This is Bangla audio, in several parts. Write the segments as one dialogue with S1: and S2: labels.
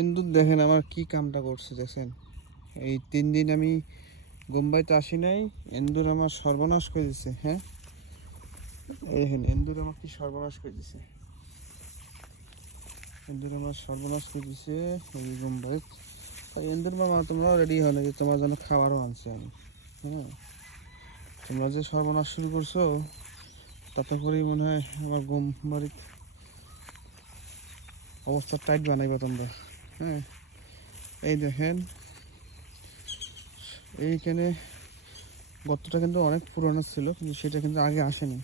S1: এন্দুর দেখেন আমার কি কামটা করছে, দেখেন। এই তিন দিন আমি বোম্বাইতে আসি নাই, এন্দুর আমার সর্বনাশ করে দিছে হ্যাঁ? দেখেন, এন্দুর আমার কি সর্বনাশ করে দিছে। এন্দুর আমার সর্বনাশ করে দিছে এই বোম্বাই। তাই এন্দুর মামা, তোমরাও রেডি হও যে তোমার জন্য খাবারও আনছি আমি হ্যাঁ? তোমরা যে সর্বনাশ শুরু করছ, তাতে করেই মনে হয় আমার গম বাড়ির অবস্থা টাইট বানাইবা তোমরা। হ্যাঁ এই দেখেন, এইখানে গর্তটা কিন্তু অনেক পুরনো ছিল, কিন্তু সেটা কিন্তু আগে আসেনি।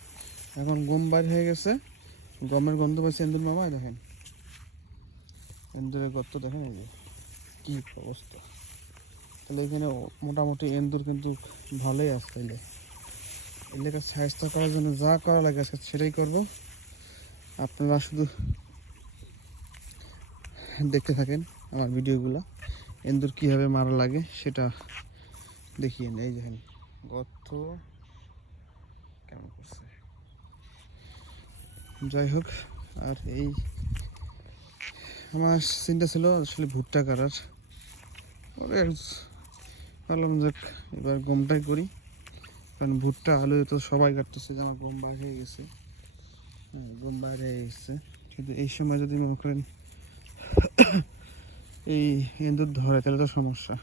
S1: এখন গম বাইর হয়ে গেছে, গমের গন্ধ পাইছে এন্দুর মামাই দেখেন। এন্দুরের গর্ত দেখেন এই যে, কি অবস্থা। তাহলে এখানে মোটামুটি এন্দুর কিন্তু ভালোই আছে তাইলে। এলাকার সাহায্য করার জন্য যা করা লাগে সেটাই করব। আপনারা শুধু দেখতে থাকেন আমার ভিডিওগুলো। এন্দুর কীভাবে মারা লাগে সেটা দেখিয়ে এই দেখেন, গর্ত কেমন করছে। যাই হোক, আর এই আমার চিন্তা ছিল আসলে ভুট্টা কাটার। ভাবলাম যাক, এবার গমটাই করি। কারণ ভুট্টা, আলু তো সবাই কাটতেছে যে আমার গম বার হয়ে গেছে। হ্যাঁ গম বার হয়ে গেছে। কিন্তু এই সময় যদি মনে করেন এই এন্দুর ধরে, তাহলে তো সমস্যা।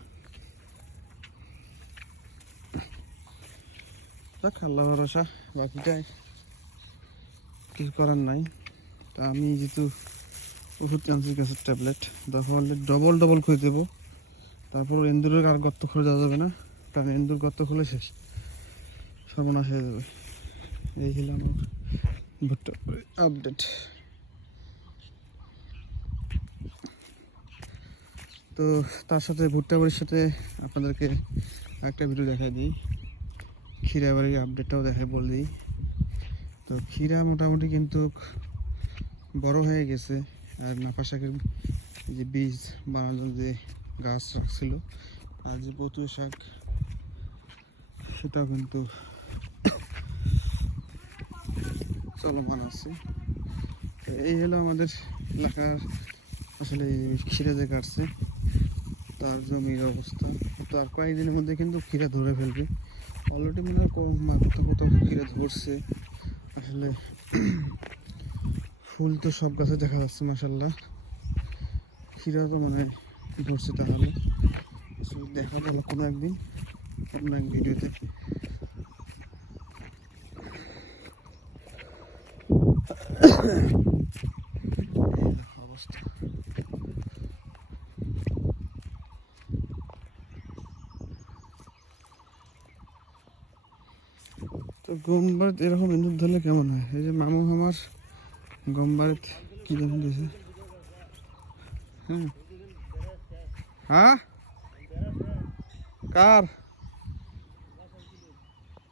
S1: যাক, আল্লাহ ভরসা, বাকিটা কিছু করার নাই। তা আমি যেহেতু ওষুধ আনছি, গ্যাসের ট্যাবলেট দরকার হলে ডবল ডবল খুঁজে দেবো। তারপর এন্দুরের আর গর্ত খুলে দেওয়া যাবে না। কারণ এন্দুর গর্ত খুলে শেষ। সর্বনাশ হয়ে যাবে। এই হলো আমার ভুট্টা। আপডেট তো তার সাথে ভুট্টা বাড়ির সাথে আপনাদেরকে একটা ভিডিও দেখাই দিই। ক্ষীরা বাড়ির আপডেটটাও দেখাই বল দিই। তো ক্ষীরা মোটামুটি কিন্তু বড় হয়ে গেছে। আর নাপা শাকের যে বীজ বানানোর যে গাছ রাখছিল, আর যে বতুয়া শাক, সেটাও কিন্তু চলমান আছে। এই হলো আমাদের এলাকার আসলে ক্ষীরা যে কাটছে তার জমির অবস্থা। তো আর কয়েকদিনের মধ্যে কিন্তু ক্ষীরা ধরে ফেলবে। অলরেডি মনে হয় কো- মাত্র কোথাও ক্ষীরা ধরছে। আসলে ফুল তো সব গাছে দেখা যাচ্ছে মাসাল্লাহ ক্ষীরা তো মানে ধরছে তাহলে। দেখা গেল কোনো একদিন, কোনো এক ভিডিওতে এই দেখো অবস্থা তো গমবাড়িত এরকম ইঁদুর ধরলে কেমন হয়? এই যে মামু আমার গমবাড়িত কি যেন দিয়েছে হ্যাঁ। হ্যাঁ কার?